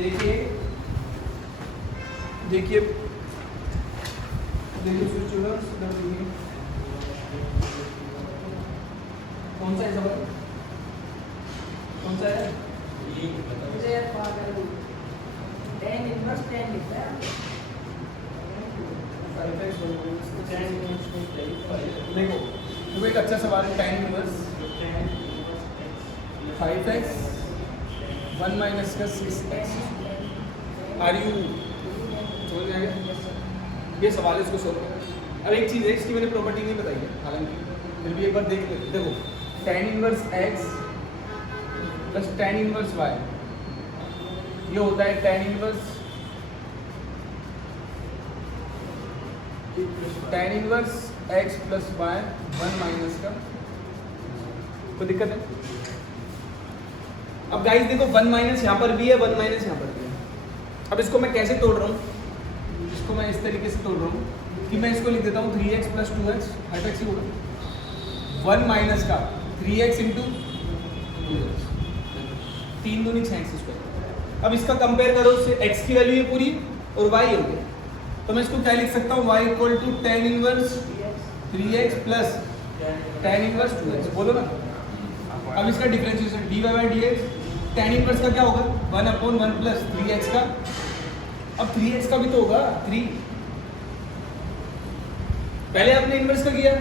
देखिए देखिए देखिए स्टूडेंट्स, कौन सा है सवाल, कौन सा है? मुझे tan इनवर्स tan लिखा है। देखो तुम्हें एक अच्छा सवाल है, tan इनवर्स 5x 1 माइनस का 6x। आर यू समझ में आ गया? ये सवाल है, इसको सोल्व करो। अब एक चीज़ है, इसकी मैंने प्रॉपर्टी नहीं बताई है, हालांकि फिर भी एक बार देख लो। देखो tan inverse x plus tan inverse y, ये होता है tan inverse x plus y 1 minus का। कोई दिक्कत है? अब गाइस देखो 1 माइनस यहाँ पर भी है, 1 माइनस यहाँ पर भी है। अब इसको मैं कैसे तोड़ रहा हूँ? इसको मैं इस तरीके से तोड़ रहा हूँ कि मैं इसको लिख देता हूँ 3x plus 2x, half x ही होगा। 1 माइनस का 3x इंटू 2x, 3 दूनी 6x²। अब इसका कंपेयर करो उससे, x की वैल्यू है पूरी और y हो गया, तो मैं इसको क्या लिख सकता हूँ? y equal to tan inverse 3x plus tan inverse 2x। बोलो ना। अब इसका differentiation dy by dx, tan inverse का क्या होगा? 1/1 प्लस 3x का। अब 3x का भी तो होगा 3, पहले आपने इनवर्स का किया,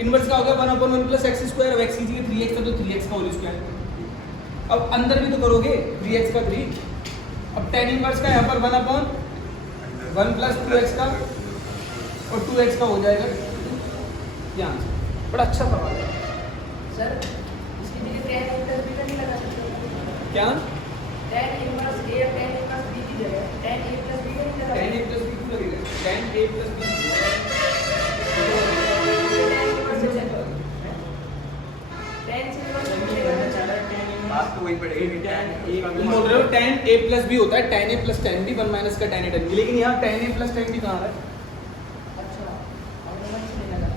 इनवर्स का होगा 1/1 प्लस x²। अब x की जगह 3x था तो 3x का होल स्क्वायर। अब अंदर भी तो करोगे 3x का 3। अब tan इनवर्स का यहाँ पर 1/1 प्लस 2x का और 2x का हो जाएगा यहाँ से। बड़ा अच्छा सवाल है सर, इसकी जगह tan a प्लस b का नहीं लगा सकते? क्या? tan inverse a tan inverse b की जगह tan a प्लस b का नहीं लगा tan a प्लस b क्यों लगेगा? tan a प्लस b बात तो वही पड़ेगी। तुम बोल रहे हो tan a प्लस b होता है tan a plus tan b 1 minus का tan a tan b, लेकिन यहाँ tan a plus tan b कहाँ है? अच्छा, और समझ नहीं लगा।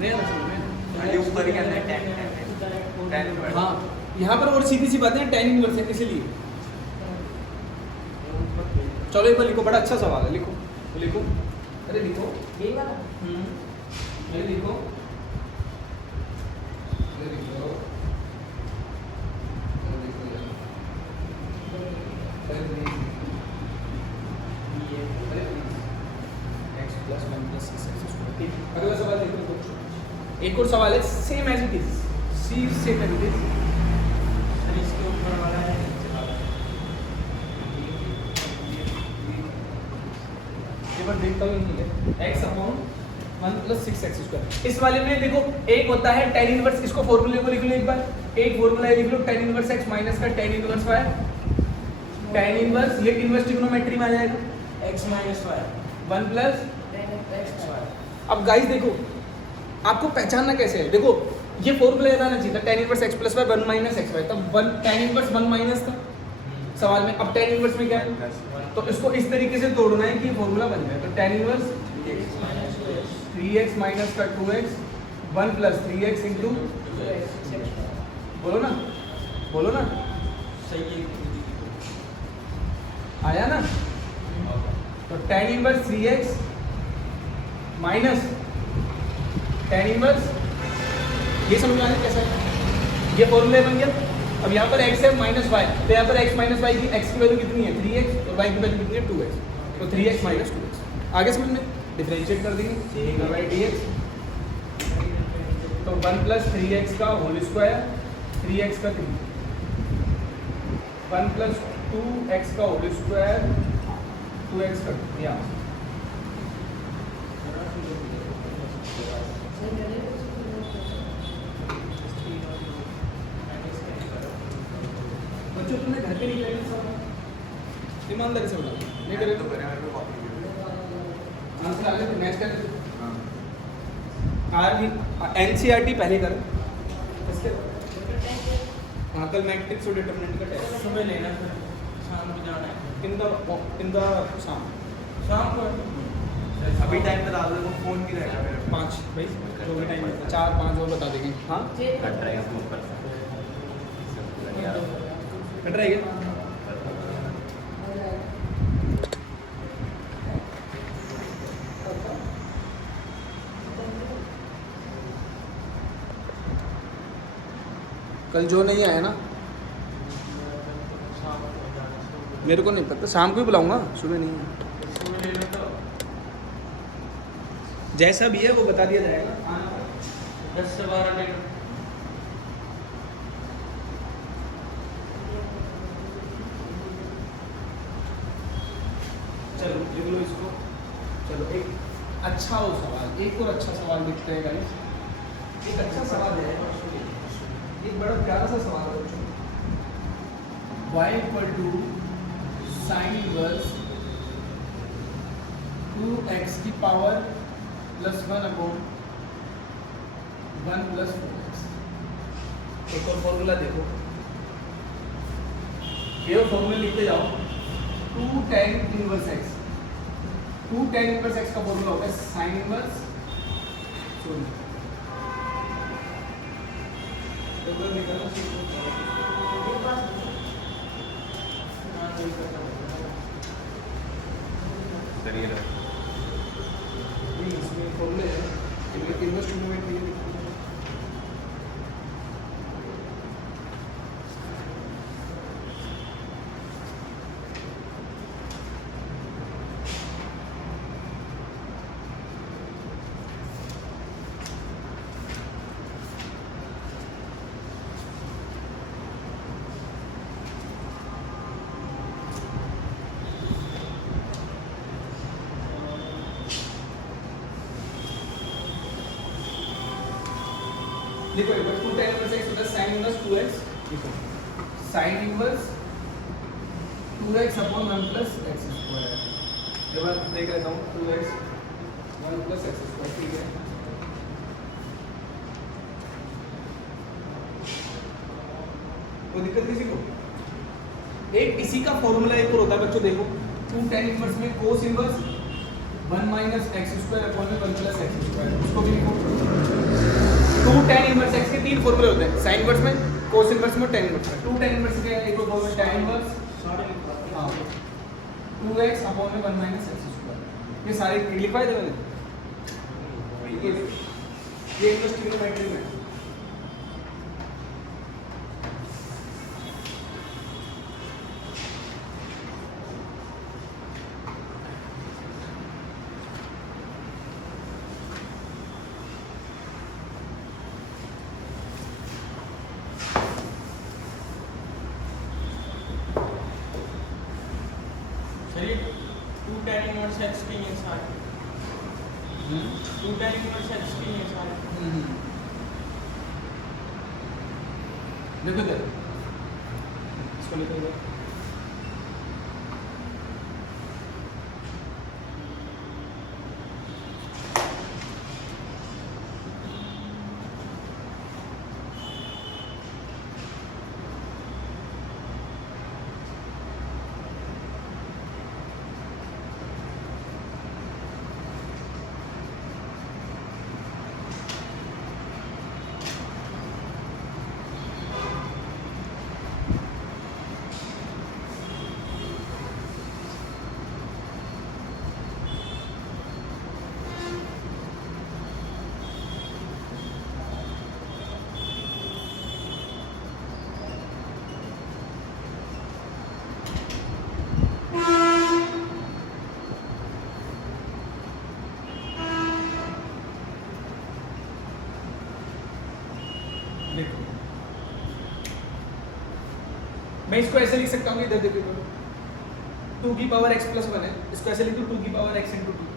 नहीं ना समझ में? ये ऊपर ही अंदर tan हाँ, यहाँ पर और सीधी सी बात है, tan इनवर्स है इसलिए। चलो एक बार लिखो, बड़ा अच्छा सवाल है, लिखो लिखो। अरे लिखो। यही वाला? अरे लिखो, अरे लिखो, अरे लिखो यार। अरे प्लीज, अरे please, x plus 1 plus 6x²। ठीक, अगला सवाल देखो। एक और सवाल है, same as it is, see same as it is. इसके ऊपर वाला है। ये बार देखता हूँ नहीं है, x/1 प्लस 6x²। इस वाले में देखो एक होता है tan इनवर्स, इसको फॉर्मूले को लिख लो एक बार। एक फॉर्मूला लिख लो tan इनवर्स x माइनस का tan inverse y। tan inverse ये इनवर्स ट्रिग्नोमेट्री में आ जाएगा x minus y 1 plus. tan x y। अब गाइस देखो, आपको पहचानना कैसे है? देखो ये फॉर्मूला याद आना चाहिए था, tan inverse x plus y 1 minus xy। तब 1 tan इनवर्स 1 माइनस था सवाल में, अब tan इनवर्स में क्या है? तो इसको इस तरीके से तोड़ना है कि फॉर्मूला बन जाए। तो tan इनवर्स 3x माइनस का 2x 1 प्लस 3x इंटू, बोलो ना, बोलो ना, सही है। आया ना? तो tan inverse 3x minus tan inverse, ये समझ में आने कैसा है? ये फॉर्मूला बन गया। अब यहाँ पर x है माइनस वाई, तो यहाँ पर x माइनस वाई की x की वैल्यू कितनी है? 3x, और y की वैल्यू कितनी है? 2x। तो 3x माइनस 2x आगे समझ में डिफरेंशिएट कर देंगे dx। तो 1 प्लस 3x का होल स्क्वायर, 3x का 3, 1 प्लस 2x का होल स्क्वायर, 2x का 2। यहाँ बच्चों तुमने घर पे नहीं करेंगे सब ईमानदारी से बताओ, नहीं करें तो करें, मेरे को कॉपी आंसर आगे मैच कर एनसीईआरटी पहले करो, इसके हाँ कल मैट्रिक्स और डिटरमिनेंट का टेस्ट सुबह लेना, फिर शाम को जाना है। इन द शाम शाम को अभी टाइम बता दो, वो फोन भी रहेगा मेरे पास। 5 भाई जो भी टाइम 4-5 और बता देंगे। हाँ कट रहेगा फोन पर। कट रहेगा। कल जो नहीं आया ना, मेरे को नहीं पता, शाम को ही बुलाऊंगा, सुबह नहीं है। जैसा भी है वो बता दिया जाएगा। आना 10 से 12 लीटर। चलो लिख लो इसको। चलो एक अच्छा हो सवाल, एक और अच्छा सवाल लिखते हैं गाइस। एक अच्छा सवाल है, एक बड़ा प्यारा सा सवाल है बच्चों। y equal to sine inverse 2x की power plus 1 upon 1 plus 4x। एक और फॉर्मूला देखो, ये फॉर्मूला लिखते जाओ। 2 tan inverse x, 2 tan inverse x का फॉर्मूला होता है साइन इनवर्स, सॉरी इसमें फॉर्मूले है, इनवर्स ट्रिग्नोमेट्री में देखो एक बार 2 tan इनवर्स x होता है sin इनवर्स 2x। देखो sin inverse 2x upon 1 plus x square. ये बार देख लेता हूँ 2x 1 प्लस x स्क्वायर, ठीक है। वो दिक्कत किसी को? एक इसी का फॉर्मूला एक और होता है बच्चों, देखो 2 tan इनवर्स में cos inverse 1 minus x square upon 1 plus x square, उसको भी लिखो। 2 tan इनवर्स x के 3 फॉर्मूले होते हैं, साइन इनवर्स में, कोस इनवर्स में, tan इनवर्स में। 2 tan इनवर्स के एक और फॉर्मूला tan इनवर्स हां 2x upon 1 minus x square. ये सारे लिखवाए थे मैंने, ये इनवर्स ट्रिग्नोमेट्री में। चलिए 2 tan इनवर्स x के ये सारे 2 tan इनवर्स x के ये सारे देखो इधर इसको लिखो इधर। देखो मैं इसको ऐसे लिख सकता हूँ, इधर देखो 2 की पावर x प्लस 1 है, इसको ऐसे लिख दो 2 की पावर x इंटू 2।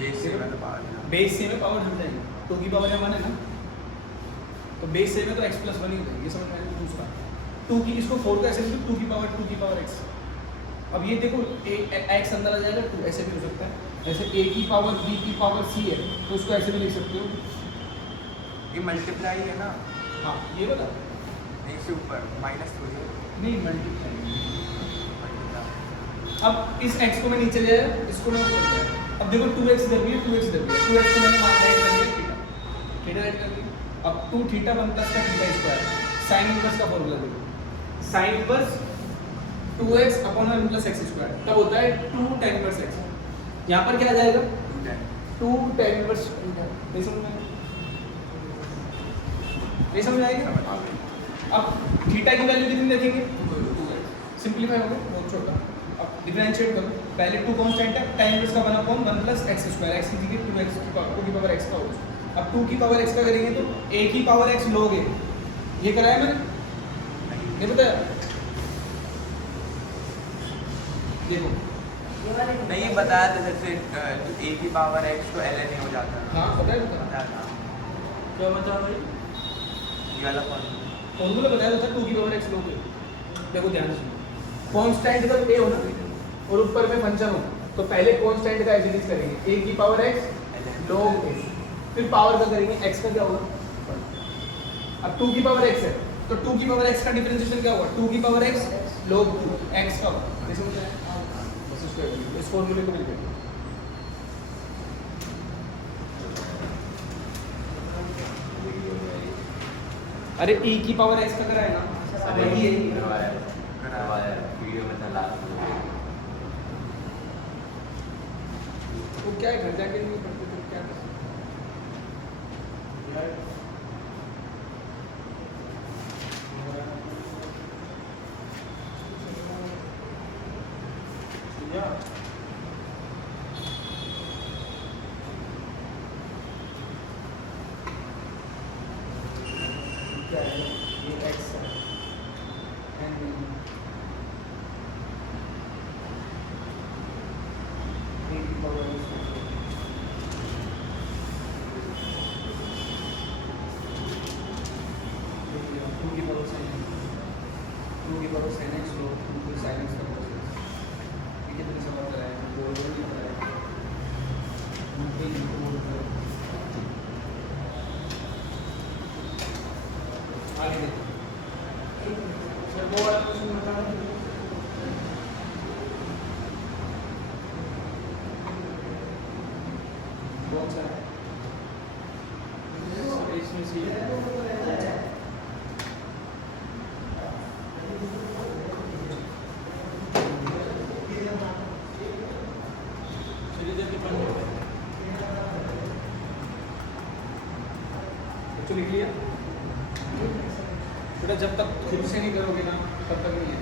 बेस से मैंने पावर लिया। बेस से में पावर जुड़ जाएगी, 2 की पावर 1 है ना, तो बेस से में तो x प्लस 1 ही हो जाएगी। ये समझ में आया दूसरा 2 की, इसको 4 का ऐसे लिख दो 2 की पावर x। अब ये देखो x अंदर आ जाएगा 2, ऐसे भी हो सकता है, ऐसे a की पावर b की पावर c है तो उसको ऐसे भी लिख सकते हो। ये मल्टीप्लाई है ना, हाँ ये बता, एक से ऊपर माइनस थोड़ी है। नहीं मल्टीप्लाई। अब इस x को मैं नीचे ले आया, इसको मैं ऊपर ले आया। अब देखो 2x इधर भी है, 2x इधर भी है, 2x को मैंने मान ऐड कर दिया थीटा, थीटा ऐड कर दिया। अब 2 थीटा 1 प्लस का थीटा स्क्वायर, साइन इनवर्स का फॉर्मूला देखो, sign inverse 2x upon 1 plus x square तब होता है 2 tan इनवर्स x। यहाँ पर क्या आ जाएगा 2 tan इनवर्स। नहीं समझ में आएगी? अब थीटा की वैल्यू कितनी देखेंगे, सिंपलीफाई हो गया, बहुत छोटा। अब डिफरेंशिएट करो, पहले टू कांस्टेंट है, tan इनवर्स का 1/1 प्लस x स्क्वायर, x की जगह 2x की पावर x का होगा। अब 2 की पावर x का करेंगे तो a की पावर x लोगे, ये कराया मैंने, नहीं बताया, देखो ये वाले नहीं ये बताया था जैसे a की पावर x तो ln हो जाता है। हाँ बताया था, बताया था। क्या बता भाई? ये वाला फॉर्मूला बताया था 2 की पावर x लोगे। देखो ध्यान से, कांस्टेंट का a हो ना और ऊपर में फंक्शन हो, तो पहले कांस्टेंट का एडिशन करेंगे, a की पावर x log a, फिर पावर का करेंगे x का क्या होगा, अब 2 की पावर x है तो 2 की पावर x का डिफरेंशिएशन क्या होगा, 2 की पावर x log 2 x का होगा, जैसे मुझे बस इस फॉर्मूले को मिल गया। अरे e की पावर x का कराया ना, अरे यही है, करवाया वीडियो में चला। वो क्या है, घर जाके नहीं पढ़ते तो क्या कर क्या है, ये x है and a की पावर x तो लिख लिया बेटा, जब तक खुद से नहीं करोगे ना तब तक नहीं है।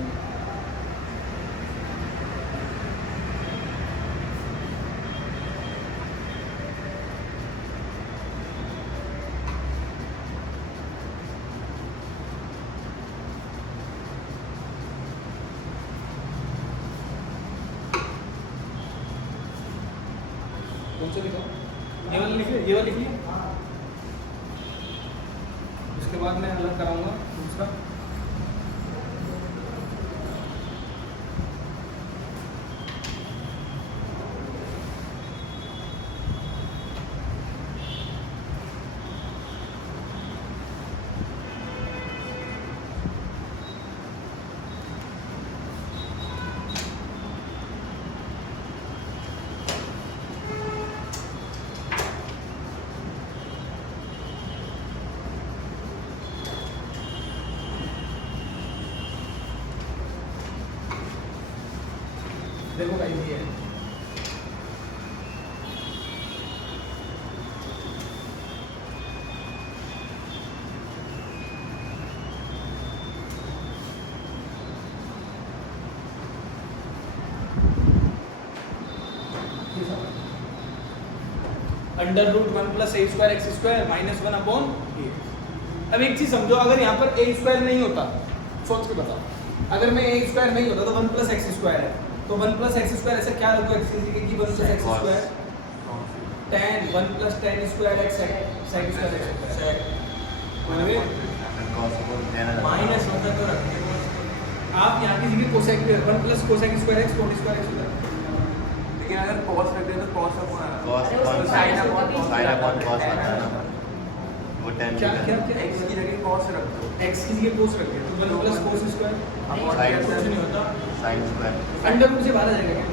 कौन सा लिखा, ये वाला लिख लिया, ये वाला लिख लिया, उसके बाद मैं अलग कराऊंगा दूसरा। देखो भाई ये है, under root 1 plus a square x square minus 1 upon a. अब एक चीज समझो, अगर यहाँ पर ए स्क्वायर नहीं होता, सोच के बताओ, अगर मैं ए स्क्वायर नहीं होता तो 1 प्लस एक्स स्क्वायर है, तो 1 प्लस एक्स स्क्वायर ऐसा क्या रखो, एक्स की जगह की 1 plus x square tan 1 plus tan square x है, sin square x square minus होता तो रखते हैं। आप यहाँ की जगह कोसेक भी 1 plus cosec square x coat square x होता है, लेकिन अगर cos रख दें तो cos upon sin upon cos आता है ना, वो tan क्या क्या क्या x की जगह cos रख दो, एक्स की जगह कोस रख दिया तो 1 plus cos square upon Sin कुछ नहीं होता। sin square. अंडर रूट से बाहर आ जाएगा क्या?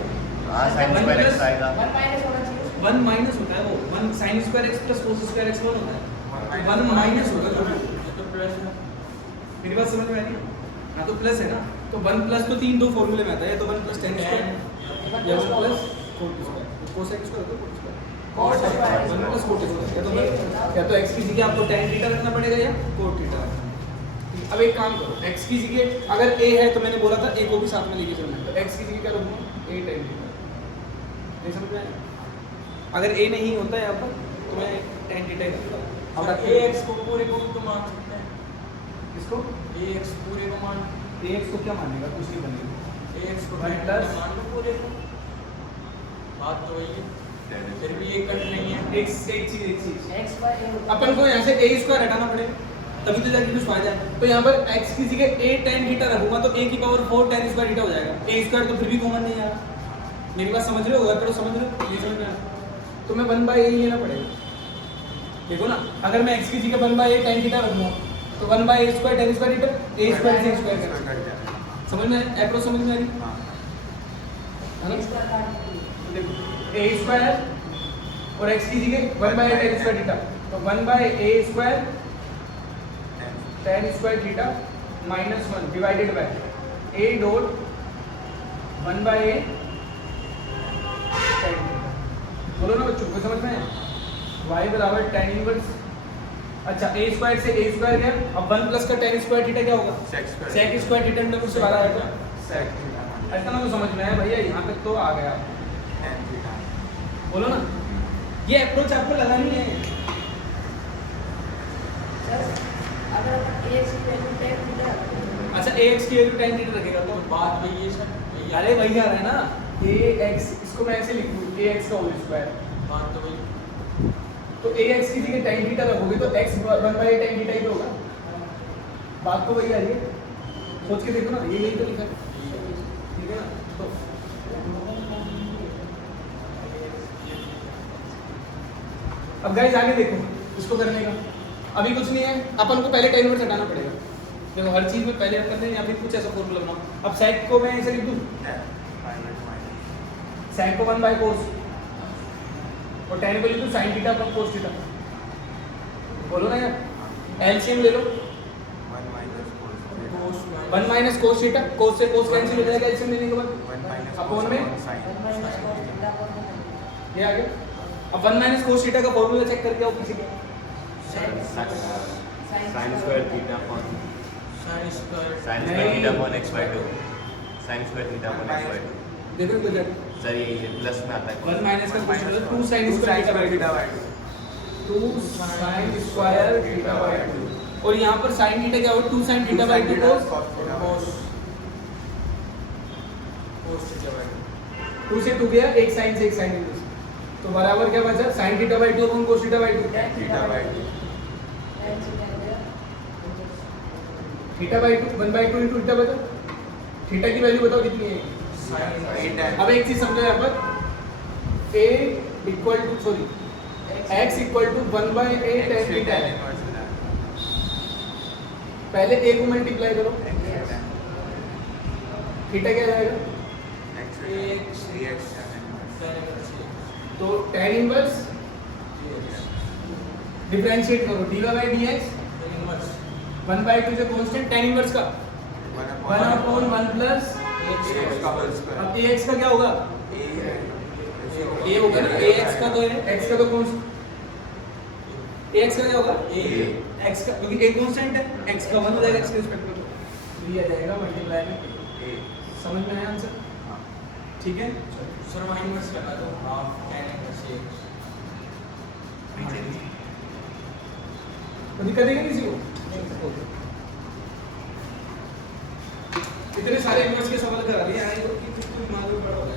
हाँ sin स्क्वायर x आएगा। 1 माइनस होना चाहिए, 1 माइनस होता है वो, 1 sin square x plus cos square x 1 होता है, 1 माइनस होता है, ये तो प्लस है। मेरी बात समझ में आ रही है? हाँ तो प्लस है ना, तो 1 प्लस तो 3 दो फॉर्मूले में आता है, या तो 1 प्लस tan स्क्वायर या 1 plus coat square, cosec square होता है coat square, cos square 1 plus coat square, या तो x की जगह आपको tan थीटा रखना पड़ेगा या कोट थीटा रखना, अब एक काम करो, x की जगह अगर a है तो मैंने बोला था a को भी साथ में लेके चलना है, तो x की जगह क्या रखूँगा, a tan थीटा। नहीं समझ में आया? अगर a नहीं होता है यहाँ पर तो मैं tan थीटा ही रखूँगा। और ax को पूरे को तो मान सकते हैं, इसको ax पूरे को मान, ax को क्या मानेगा, कुछ नहीं बनेगा, ax को One tan plus- थीटा मान लो पूरे को, बात तो वही है, फिर भी ये कट नहीं है। एक चीज x by a अपन को यहाँ से a स्क्वायर हटाना पड़ेगा, तभी तो जाके कुछ फायदा है। तो यहाँ पर x की जगह a tan थीटा रखूंगा तो a की पावर 4 tan स्क्वायर थीटा हो जाएगा। a स्क्वायर तो फिर भी कॉमन नहीं आया। मेरी बात समझ रहे हो? अगर समझ रहे हो नहीं समझ में आया तो मैं 1/a ही लेना पड़ेगा। देखो ना, अगर मैं x की जगह 1/a tan थीटा रखूंगा तो 1/a square tan square theta a square से स्क्वायर कर, समझ में आया? एप्रोच समझ में आ रही है ना? x का काट दीजिए। देखो a स्क्वायर और x की जगह 1/a tan स्क्वायर थीटा, तो 1/a square tan square theta minus 1 divided by a dot 1/a tan theta. बोलो ना बच्चों को, समझ में आया? y बराबर tan इनवर्स, अच्छा a स्क्वायर से a स्क्वायर गया, अब 1 प्लस का tan स्क्वायर थीटा क्या होगा, sec square theta under root से बाहर आएगा। ऐसा ना तो समझ में आया भैया, यहाँ तक तो आ गया। बोलो ना, ये अप्रोच आपको लगानी है। सर अगर अपन ax की वैल्यू tan थीटा रखते हैं, अच्छा ax की वैल्यू tan थीटा रखेगा तो बात वही है सर, वही है। अरे वही आ रहा है ना, ax इसको मैं ऐसे लिख दूं ax का होल स्क्वायर, बात तो वही, तो ax की जगह tan थीटा रखोगे तो x 1/a tan थीटा ही तो होगा। बात तो वही आ रही है, सोच के देखो ना, ये यही तो लिखा है, ठीक है ना? तो अब गाइस आगे देखो इसको करने का, अभी कुछ नहीं है, अपन को पहले tan इनवर्स हटाना पड़ेगा। देखो हर चीज में पहले अपन ने या फिर कुछ ऐसा फॉर्मूला बनाओ। अब sec को मैं ऐसे लिख दूं, sec को 1/cos और tan को लिख दूं sin theta upon cos theta. बोलो ना यार, एलसीएम ले लो, 1 माइनस cos थीटा, cos से cos कैंसिल हो जाएगा एलसीएम लेने के बाद, अपॉन में 1 माइनस cos थीटा अपॉन में ये आ गया। अब 1 माइनस cos थीटा का फॉर्मूला चेक करके आओ किसी का, sin square theta upon sin square sin square theta upon x by 2 sin square theta upon x by 2 देखो तो जाके सर ये प्लस में आता है 1 माइनस का कुछ मतलब 2 sin square theta by 2 2 sin square theta by 2 और यहाँ पर sin थीटा क्या होगा, 2 sin theta by 2 cos cos theta by 2, 2 से 2 गया, एक sin से एक sin इनवर्स, तो बराबर क्या बचा, sin theta by 2 upon cos theta by 2 tan theta by 2 tan theta गया थीटा बाय 2 1/2 इनटू थीटा बचा। थीटा की वैल्यू बताओ कितनी है। sin अब एक चीज समझो यहाँ पर a equal to sorry x equal to 1/a tan theta है, पहले a को मल्टीप्लाई करो, थीटा क्या जाएगा, तो tan इनवर्स डिफरेंशिएट करो dy/dx 1/2 से कांस्टेंट tan इनवर्स का 1/1 प्लस अब ax का क्या होगा, a होगा ना, ax का तो है, x का तो कांस्टेंट, ax का क्या होगा, x का क्योंकि a कांस्टेंट है, x का 1 हो जाएगा x के रिस्पेक्ट में, तो ये आ जाएगा मल्टीप्लाई में। समझ में आया आंसर? ठीक है, सर वहाँ इन्वर्स लगा दो, हाफ tan इन्वर्स तो दिक्कत है किसी को? इतने सारे इन्वर्स के सवाल करा दिए हैं तो किसी दिमाग में पड़ा होगा।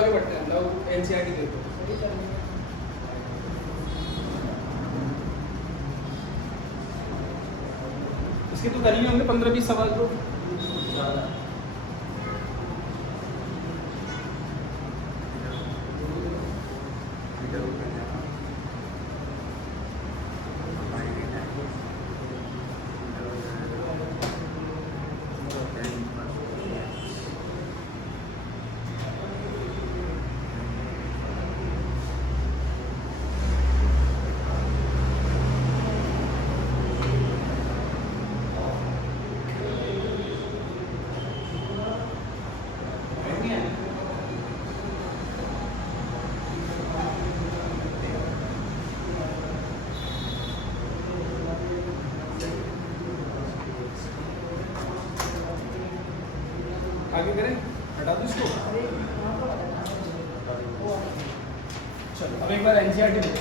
आगे बढ़ते हैं, मतलब एनसीईआरटी के ऊपर। सही कर लिया। इसके तो कर लिए होंगे 15-20 सवाल तो। ज़्यादा आगे करें, हटा दो इसको। अरे वहाँ पर बताना। वो चलो अब एक बार एनसीईआरटी देखो।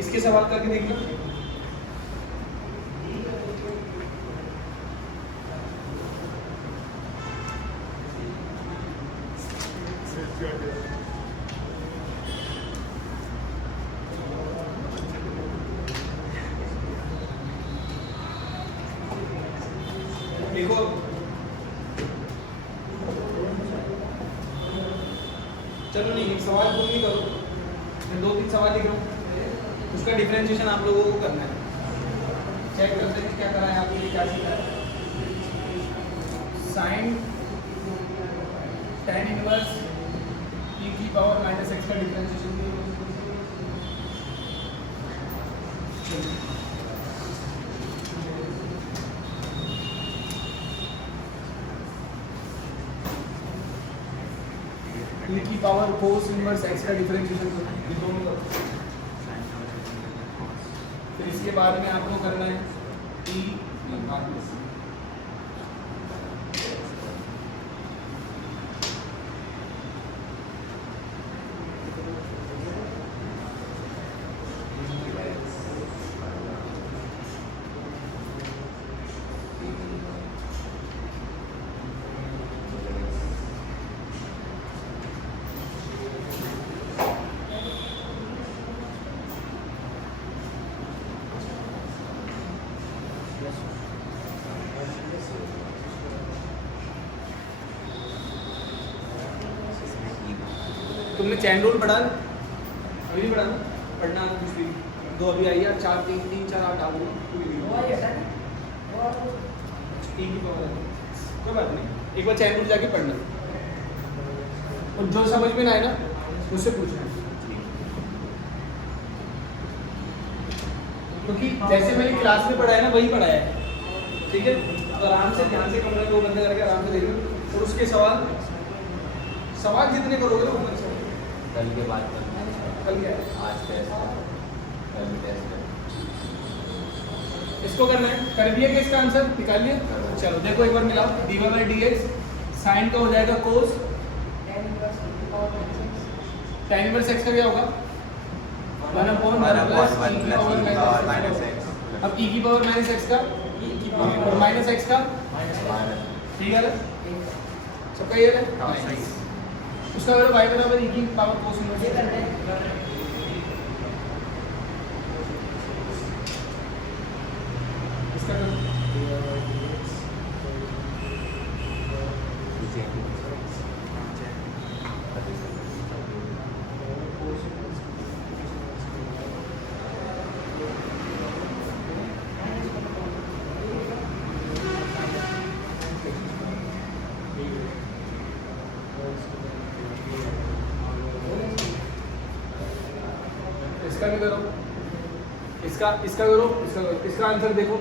इसके सवाल करके देख लो। देखो चलो नहीं, एक सवाल तुम नहीं करो, मैं 2-3 सवाल लिख रहा हूँ, उसका डिफरेंशिएशन आप लोगों को करना है। चेक करते हैं क्या करा है आपके लिए, क्या सीखा है। साइन tan इनवर्स e की पावर माइनस एक्स का डिफरेंशिएशन। e की पावर कोस इनवर्स x का डिफरेंशिएशन करना है, ये दोनों करो। फिर इसके बाद में आपको करना है e माइनस तुमने चैन रूल पढ़ा है? अभी नहीं पढ़ा ना? पढ़ना कुछ भी 2 अभी आई है, 4 3 3 4 8 डाल दूँगा पूरी भी। वो ये हटा ना। वो e की पावर कोई बात नहीं, एक बार चैन रूल जाके पढ़ना और जो समझ में ना आए ना मुझसे पूछना, क्योंकि जैसे मैंने क्लास में पढ़ाया ना वही पढ़ाया है, ठीक है? तो आराम से ध्यान से कमरे 2 बंदे करके आराम से देखो और उसके सवाल जितने करोगे ना उतने अच्छे। कल के बाद कल क्या है? आज टेस्ट है, कल भी टेस्ट है। इसको करना है, कर दिया कि इसका आंसर निकाल लिया। चलो देखो एक बार मिलाओ, dy बाई dx साइन का हो जाएगा कोस, tan इनवर्स e की power minus x. tan inverse x का क्या होगा 1/1 प्लस e की पावर माइनस x। अब e की पावर माइनस x का e की पावर और माइनस x का ठीक है ना? सबका ये है हाँ, सही। उसका अगर y बराबर e की पावर कोस ये इनवर्स करना है। इसका करो। इसका भी करो, इसका करो, इसका आंसर देखो।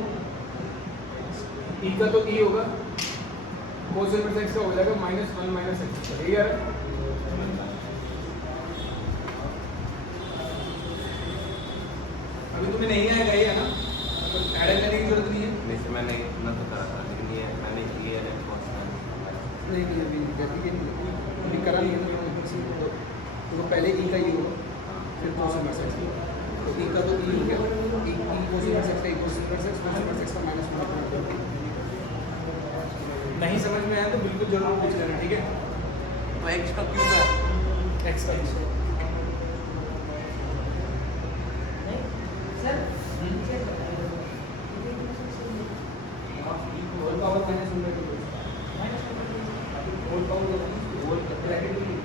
e का तो e होगा, कोस इनवर्स x का हो जाएगा -1 माइनस x। यही है अभी तुम्हें नहीं आएगा ये, है ना? तो ऐड करने की जरूरत नहीं है। वैसे मैंने इतना तो करा था, लेकिन ये मैंने ये नहीं अभी अभी करा नहीं है ना, तो पहले e का ये होगा फिर कोस इनवर्स x। तो e का तो e हो गया, e कोस इनवर्स x का e cos inverse x, cos inverse x का -1। नहीं समझ में आया तो बिल्कुल जरूर पूछ लेना, ठीक है। तो x का क्यूब है। एक्स का नहीं सर नीचे बताइए whole power minus whole by two, whole power whole bracket में।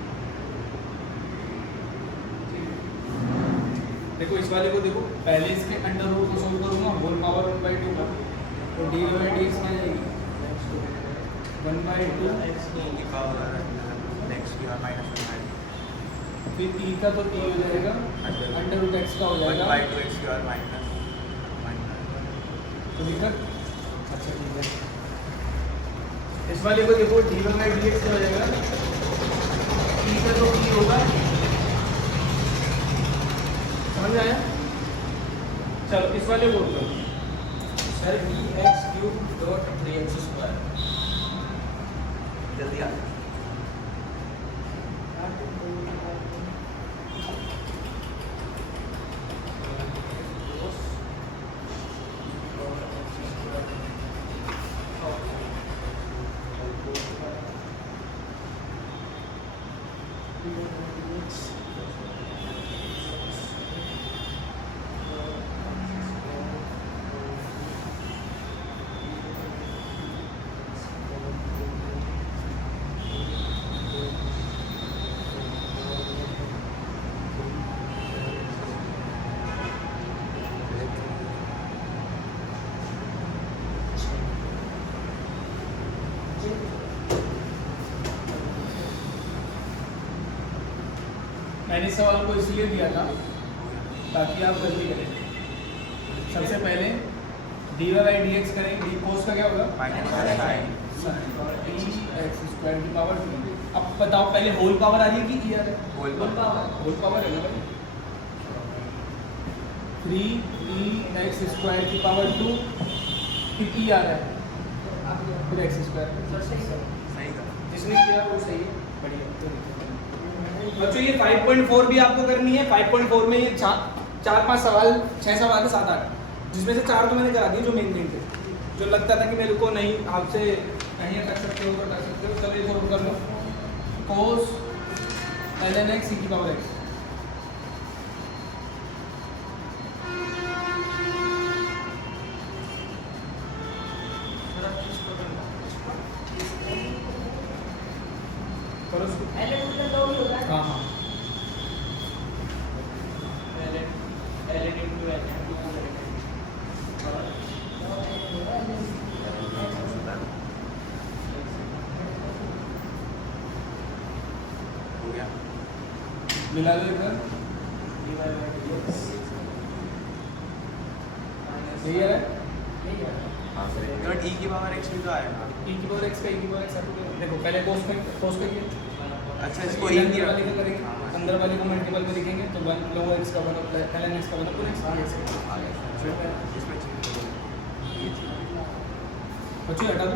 देखो इस वाले को देखो, पहले इसके अंडर रूट को सोल्व करूंगा होल पावर 1/2 का, तो डी बाई डी एक्स में जाएगी 1/2 की पावर x की और माइनस 1/2 फिर e का तो e हो जाएगा अंडर रूट एक्स का हो जाएगा 1/2 x की और माइनस तो दिक्कत। अच्छा ठीक है, इस वाले को देखो D one by d x हो जाएगा, e का तो e होगा, समझ में आया। चलो इस वाले को करो sir dx cube dot 3x square. जल्दी आ मैंने इस सवाल को इसलिए दिया था ताकि आप गलती करें। सबसे पहले d y by d x करेंगे, डी कोस का क्या होगा माइनस एक्स स्क्वायर की पावर 3। अब बताओ पहले होल पावर आ रही है कि ई आ रहा है? Whole power. होल पावर है ना भाई, 3e x स्क्वायर की पावर 2 फिर ई आ रहा है फिर एक्स स्क्वायर। सही था। जिसने किया वो सही है, बढ़िया। बच्चों ये 5.4 भी आपको करनी है। 5.4 में ये 4-5 सवाल 6 सवाल है 7-8, जिसमें से 4 तो मैंने करा दिए जो मेन थे, जो लगता था कि मेरे को नहीं आपसे कहीं कर सकते हो तो कर सकते हो। चलो ये सॉल्व कर लो। कोस ln x e की पावर x, करो उसको। एल मतलब 2 ही होगा। हाँ हाँ ln into n हो गया। मिला लो इधर, dy by dx यही है हाँ सही। बट e की पावर x भी तो आएगा। e की पावर x का e की पावर x आपको देखो पहले कोस का किया। अच्छा इसको ये e अंदर की वाले का करेंगे, अंदर वाले को मल्टीपल में लिखेंगे तो 1 log x का 1 ln x का 1 अपने x इसमें ये चीज़ बच्चों हटा दो।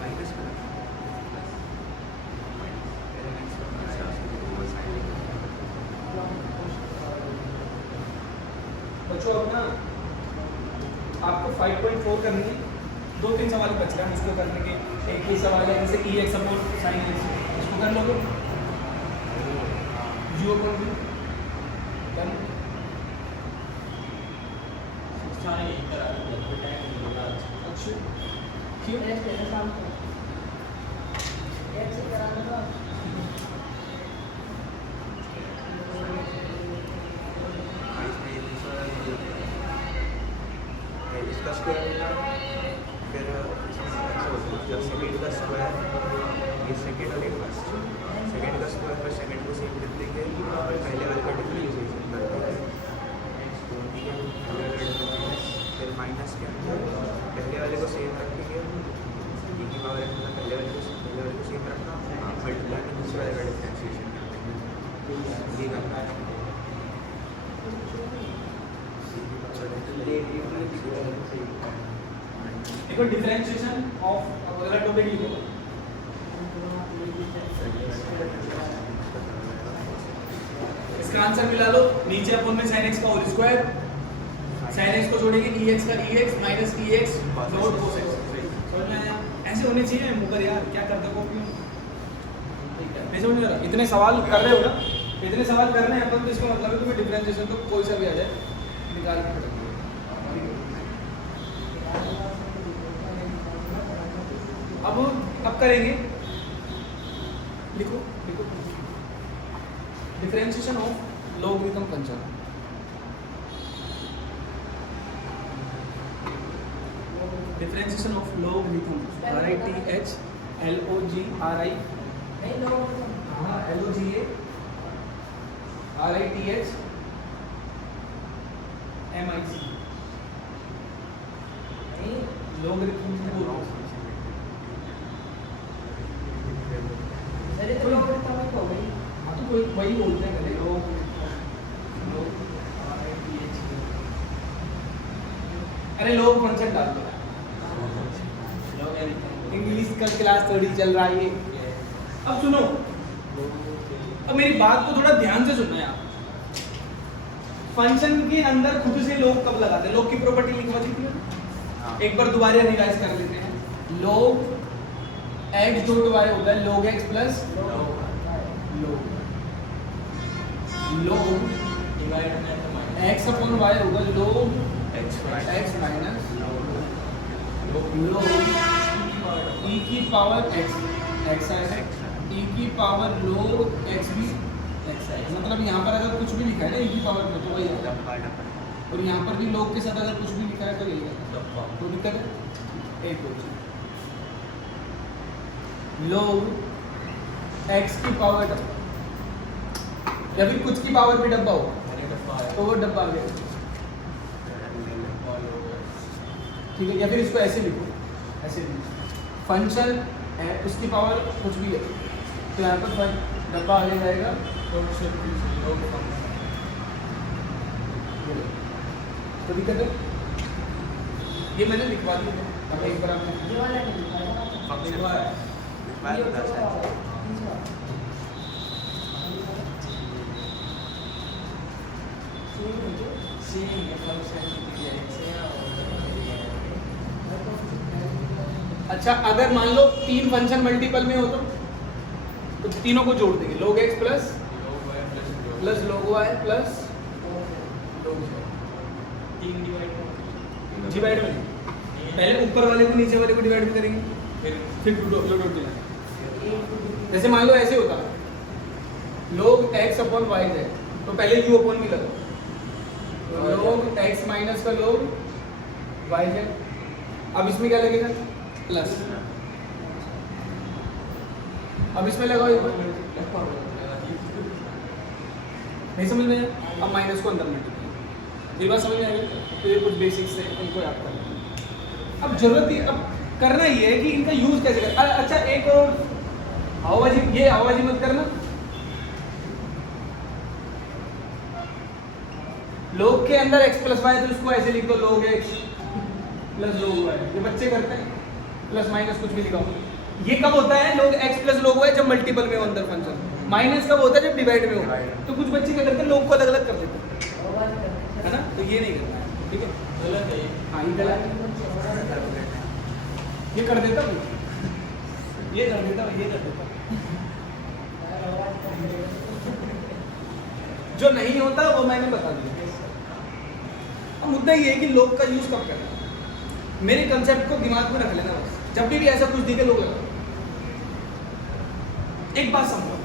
माइनस का बच्चों अब ना आपको 5.4 करनी है, 2-3 सवाल बच रहे हैं उसको करने के। एक ही सवाल है जैसे ई एक्स अपॉन साइन एक्स, इसको कर लोगे यू अपॉन वी डन। सारे यही करा देते हैं अच्छा क्यों टेस्ट है शाम को एक से करा दो। इसका स्क्वायर फिर जब सेकेंड का स्क्वायर ये सेकेंड और ये फर्स्ट सेकेंड का स्क्वायर पर सेकेंड को सेम लिख देंगे और पहले वाले का डिफरेंशिएशन कर देंगे। ठीक है, फिर माइनस के अंदर पहले वाले को सेम रखेंगे, e की पावर x मतलब पहले वाले को सेम रखना, मल्टीप्लाई में दूसरे वाले का डिफरेंशिएशन कर देंगे। ये करना है। देखो डिफरेंशिएशन ऑफ अगला टॉपिक लिखो। इसका आंसर मिला लो, नीचे अपन में sin x का होल स्क्वायर, sin x को जोड़ेंगे e x का e x minus e x dot cos x। समझ ऐसे होने चाहिए मुकर यार, क्या करते हो कॉपी में? नहीं समझ में आ रहा? इतने सवाल कर रहे हो ना, इतने सवाल कर रहे हैं अपन, तो इसका मतलब है तुम्हें डिफरेंशिएशन तो कोई सा भी आ जाए निकाल के खत्म। अब करेंगे, लिखो लिखो, differentiation of logarithm function. Differentiation of logarithm, LOGRI, हाँ LOGARITHMIC, लॉगरिथम से बोलो। अरे तो लोग तो मैं हो गई। हाँ तो वही बोलते हैं पहले लोग। अरे लोग फंक्शन डाल दो, इंग्लिश का क्लास थोड़ी चल रहा है ये। अब सुनो, अब मेरी बात को थोड़ा ध्यान से सुनना यार। फंक्शन के अंदर खुद से लोग कब लगाते हैं? लोग की प्रॉपर्टी लिखवा दी थी ना, एक बार दोबारा रिवाइज कर लेते हैं। लोग x डॉट y होता है log x plus log x upon y होगा log x minus log e की पावर x आएगा, e की पावर log x भी x आएगा। मतलब यहाँ पर अगर कुछ भी लिखा है ना e की पावर में तो वही आएगा, और यहाँ पर भी log के साथ अगर कुछ भी लिखा है तो यही आएगा। तो दिक्कत है एक क्वेश्चन, log x की पावर डब्बा, या फिर कुछ की पावर भी डब्बा हो तो वो डब्बा आ गया, ठीक है। या फिर इसको ऐसे लिखो, ऐसे फंक्शन है उसकी पावर कुछ भी है तो यहाँ पर डब्बा आगे जाएगा। तो दिक्कत है, ये मैंने लिखवा दिया। अब एक बार आपने ये वाला नहीं लिखा है। अच्छा, अगर मान लो तीन फंक्शन मल्टीपल में हो तो तीनों को जोड़ देंगे, log x plus log y plus divide में पहले ऊपर वाले को नीचे वाले को डिवाइड करेंगे, फिर डॉट डिवाइड। जैसे मान लो ऐसे होता log x अपॉन y है तो पहले u अपॉन भी लगाओ, log x माइनस का log y है। अब इसमें क्या लगेगा? प्लस। अब इसमें लगाओ एक बार, नहीं समझ में आया? अब माइनस को अंदर मल्टीप्लाई, ये बात समझ में आई? तो ये कुछ बेसिक्स है, इनको याद करना। अब जरूरत ही अब करना ही है कि इनका यूज कैसे करें। अच्छा एक और हवाबाजी, ये हवाबाजी मत करना। log के अंदर x प्लस वाई तो इसको ऐसे लिख दो log x plus log y, ये बच्चे करते हैं, प्लस माइनस कुछ भी लिखा हो। ये कब होता है log x plus log y? जब मल्टीपल में हो अंदर फंक्शन। माइनस कब होता है? जब डिवाइड में हो। तो कुछ बच्चे क्या करते हैं, log को अलग अलग कर देते हैं, है ना? तो ये नहीं करना है, ठीक है? गलत है। हाँ ये गलत है, ये कर देता हूँ, ये कर देता हूँ, ये कर देता हूँ। जो नहीं होता वो मैंने बता दिया। अब मुद्दा ये है कि लोग का यूज कब करना है। मेरे कंसेप्ट को दिमाग में रख लेना बस, जब भी ऐसा कुछ दिखे लोग लगाओ। एक बात समझो,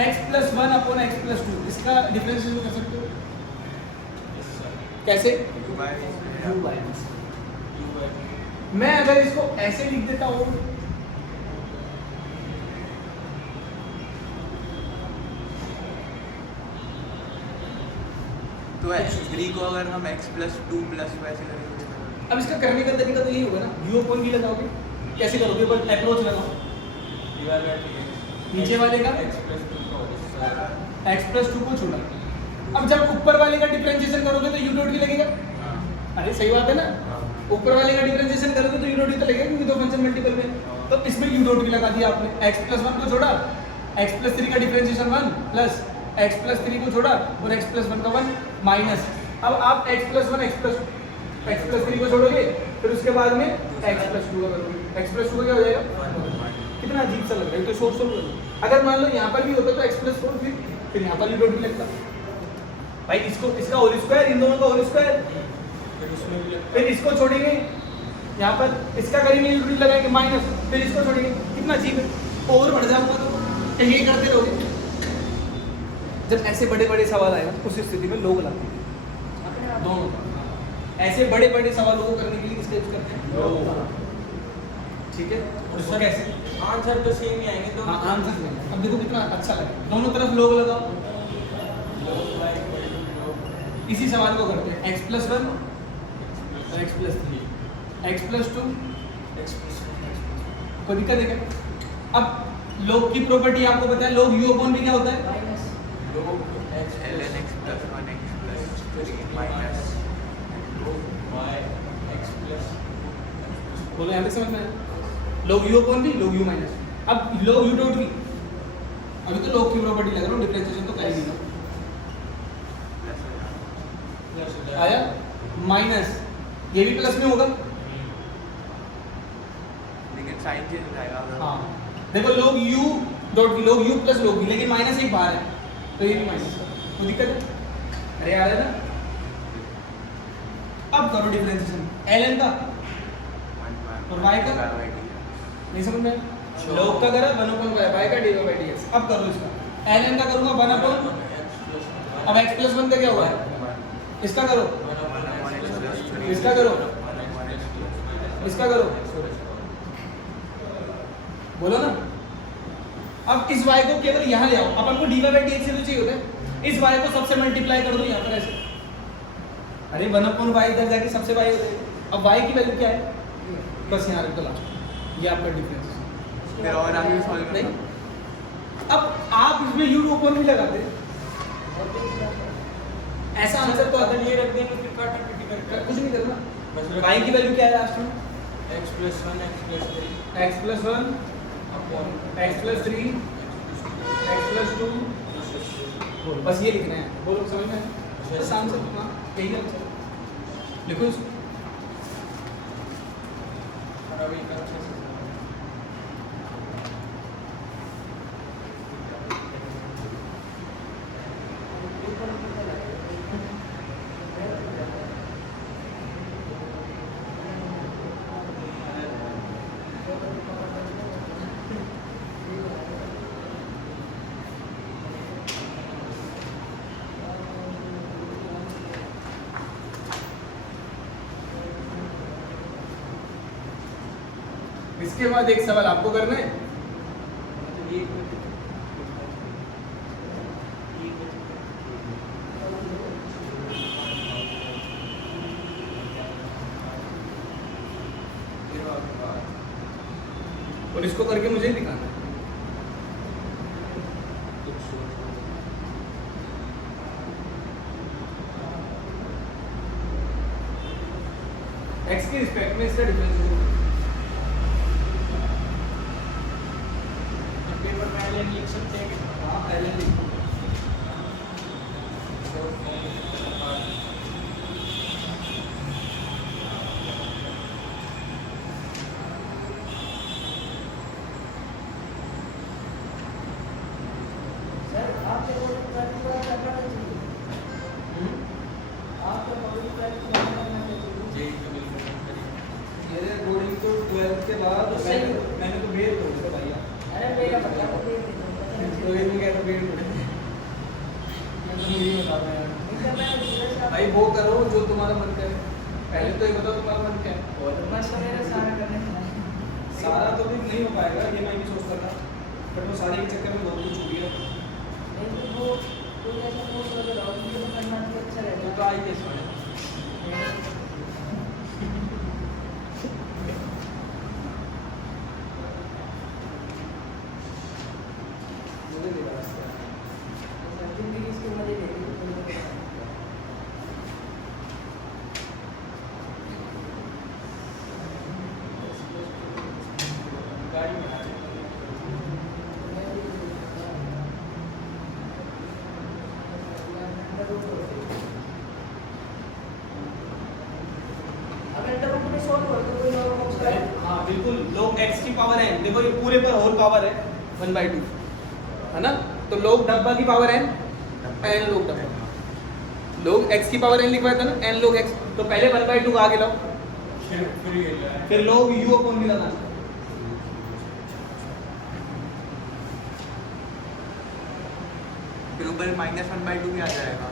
x plus 1 upon x plus 2, इसका डिफरेंशिएशन कर सकते हो कैसे? मैं अगर इसको ऐसे लिख देता हूँ, तो x3 को अगर हम x प्लस 2 प्लस वैसे करेंगे, अब इसका करने का तरीका तो यही होगा ना, u अपॉन v लगाओगे। कैसे करोगे? बस अप्रोच लगाओ, नीचे वाले का x प्लस 2 को छोड़ा। अब जब ऊपर वाले का डिफरेंशिएशन करोगे तो u डॉट v लगेगा। अरे सही बात है ना, ऊपर वाले का डिफरेंशिएशन करोगे तो u डॉट v तो लगेगा क्योंकि दो फंक्शन मल्टीपल में। तो इसमें u डॉट v लगा दिया आपने, x प्लस 1 को छोड़ा, x प्लस 3 का डिफरेंशिएशन 1 प्लस x प्लस 3 को छोड़ा और x प्लस 1 का 1 माइनस। अब आप x प्लस 1 x प्लस 3 को छोड़ोगे, फिर उसके बाद में x प्लस 2 का करोगे। एक्स प्लस 2 क्या हो जाएगा? कितना अजीब सा लग रहा है, तो शॉर्ट सोल्व कर। अगर मान लो यहाँ पर भी होता तो एक्स प्लस 4 फिर यहाँ पर भी डॉट भी लगता भाई। इसको इसका होल स्क्वायर, इन दोनों का होल स्क्वायर, फिर उसमें भी लगता फिर इसको छोड़ेंगे यहाँ पर, इसका करेंगे रूट लगाएंगे माइनस, फिर इसको छोड़ेंगे। कितना अजीब है। और बढ़ जाऊंगा तो यही करते रहोगे। जब ऐसे बड़े बड़े सवाल आएगा उस स्थिति में लोग लाते हैं दोनों। ऐसे बड़े बड़े सवालों को करने के लिए किसका यूज करते हैं? ठीक है। और इसको कैसे? आंसर तो सेम ही आएंगे तो हाँ आंसर नहीं। अब देखो कितना अच्छा लगे, दोनों तरफ लोग लगाओ। इसी सवाल को करते हैं एक्स प्लस 1 और एक्स प्लस 3, एक्स प्लस 2, कोई दिक्कत है क्या? अब लोग की प्रॉपर्टी आपको पता है, लोग यू अपॉन भी क्या होता है? Minus ln x plus 1 x plus 3 minus y x plus बोलो यहाँ तक समझ में आया? लोग यू अपॉन भी, लोग यू माइनस, अब लोग यू डॉट भी। अभी तो लोग की प्रॉपर्टी लग रहा हूँ, डिफरेंशिएशन तो कर ही नहीं प्लस हो जाएगा। आया। माइनस ये भी प्लस में होगा। लेकिन साइन चेंज हो जाएगा। हाँ देखो लोग यू डॉट भी, लोग यू प्लस लोग भी, लेकिन माइनस एक बाहर है तो ये भी माइनस, तो दिक्कत है। अरे यार है ना। अब करो डिफरेंशिएशन ln का और y का। नहीं समझ में? लोग का करा 1 अपॉन y का dy बाय dx। अब करो इसका ln का करूंगा 1 अपॉन, अब x प्लस 1 का क्या होगा? इसका करो, इसका करो, इसका करो, बोलो ना। अब इस y को केवल यहाँ ले आओ, अपन को dy बाय dx से तो चाहिए होता है। इस y को सबसे मल्टीप्लाई कर दो यहाँ पर ऐसे। अरे 1 अपॉन y इधर जाके सबसे y हो जाएगा। अब y की वैल्यू क्या है? बस यहाँ रख दो लास्ट, ये आपका डिफरेंस। फिर और आगे सॉल्व नहीं, करना। अब आप इसमें यू अपॉन भी लगाते, ऐसा आंसर तो आता अगर नहीं ये रख देंगे फिर काटा पीटी है। करके कुछ नहीं करना। बस y की वैल्यू क्या है लास्ट में? x plus 1 x plus 3 x plus 1, upon x plus 3, x plus 2। बोलो बस ये लिखना है, बोलो समझ में आया? बस आंसर हाँ यही आंसर लिखो इसको। और अभी का अच्छे से इसके बाद एक सवाल आपको करना है। और इसको करके मुझे दिखाना है। x के रिस्पेक्ट में इसका डिफरेंशिएशन पेपर में ln लिख सकते हैं कि हाँ ln लिखो। सर आपके वो प्रैक्टिकल करना चाहिए, आपका बॉडी प्रैक्टिकल करना चाहिए। जेई तो बिल्कुल नहीं करेंगे। मेरे बोर्डिंग तो 12th के बाद तो सही है। मैंने तो बेर कर दिया भैया। अरे मेरा मतलब तो दे दीजिए। तो ये नहीं कहता बेर कर दिया। मैं तो यही बता रहा यार। नहीं मैं सीरियस भाई वो करो जो तुम्हारा मन करे। पहले तो ये बताओ तुम्हारा मन क्या है। और मन तो मेरा सारा करने का है। सारा तो भी नहीं हो पाएगा, ये मैं भी सोचता था, बट वो सारे के चक्कर में बहुत कुछ छूट गया। लेकिन वो कोई ऐसा कोर्स अगर और भी तो करना तो अच्छा तो रहेगा। आई कैसे बने? मुझे नहीं लगा। जिंदगी इसके मजे लेगी। गाड़ी में आ अगर इंटरव्यू में सॉल्व कर तो कोई और बॉक्स भाई, कर हाँ बिल्कुल, log x की पावर n, देखो ये पूरे पर होल पावर है 1/2, है ना? तो log डब्बा की पावर n, n log डब्बा, log x की पावर n लिखवाया था ना, n log x, तो पहले 1/2 आगे लाओ, फिर log u अपॉन भी लगाना। फिर ऊपर -1/2 भी आ जाएगा।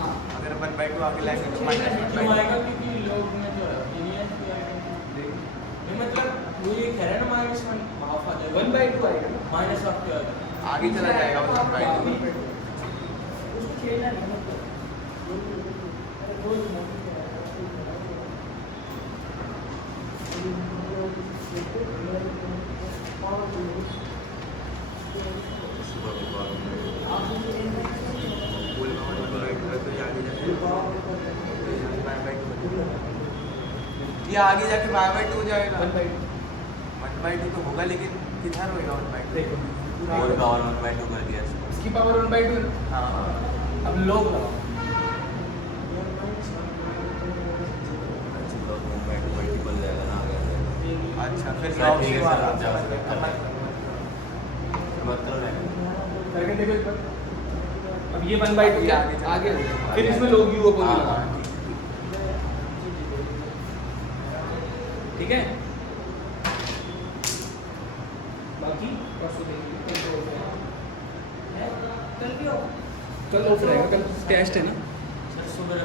हाँ अगर 1/2 आगे लाएंगे तो क्यों -1/2 आएगा? क्योंकि लोग में जो है ये नहीं है कि आएगा। ये मतलब वो ये कह रहा है ना -1 हाफ आ जाएगा। 1/2 आएगा ना। माइनस हाफ क्या आएगा? आगे चला जाएगा वो 1/2। उसको खेलना नहीं मतलब ये आगे जाके 1/2 हो जाएगा। 1/2 1/2 तो होगा, लेकिन किधर होएगा 1/2? देखो होल पावर 1/2 कर दिया इसको। इसकी पावर 1/2 है ना। हाँ अब log लगाओ, अच्छा, फिर ठीक है सर, आप जाओ। करके देखो एक बार। अब ये 1/2 क्या आगे, फिर इसमें log u अपॉन भी हाँ, लगाओ, ठीक है? बाकी परसों देखेंगे, कल भी हो कल ऑफ रहेगा, कल टेस्ट है ना। सर सुबह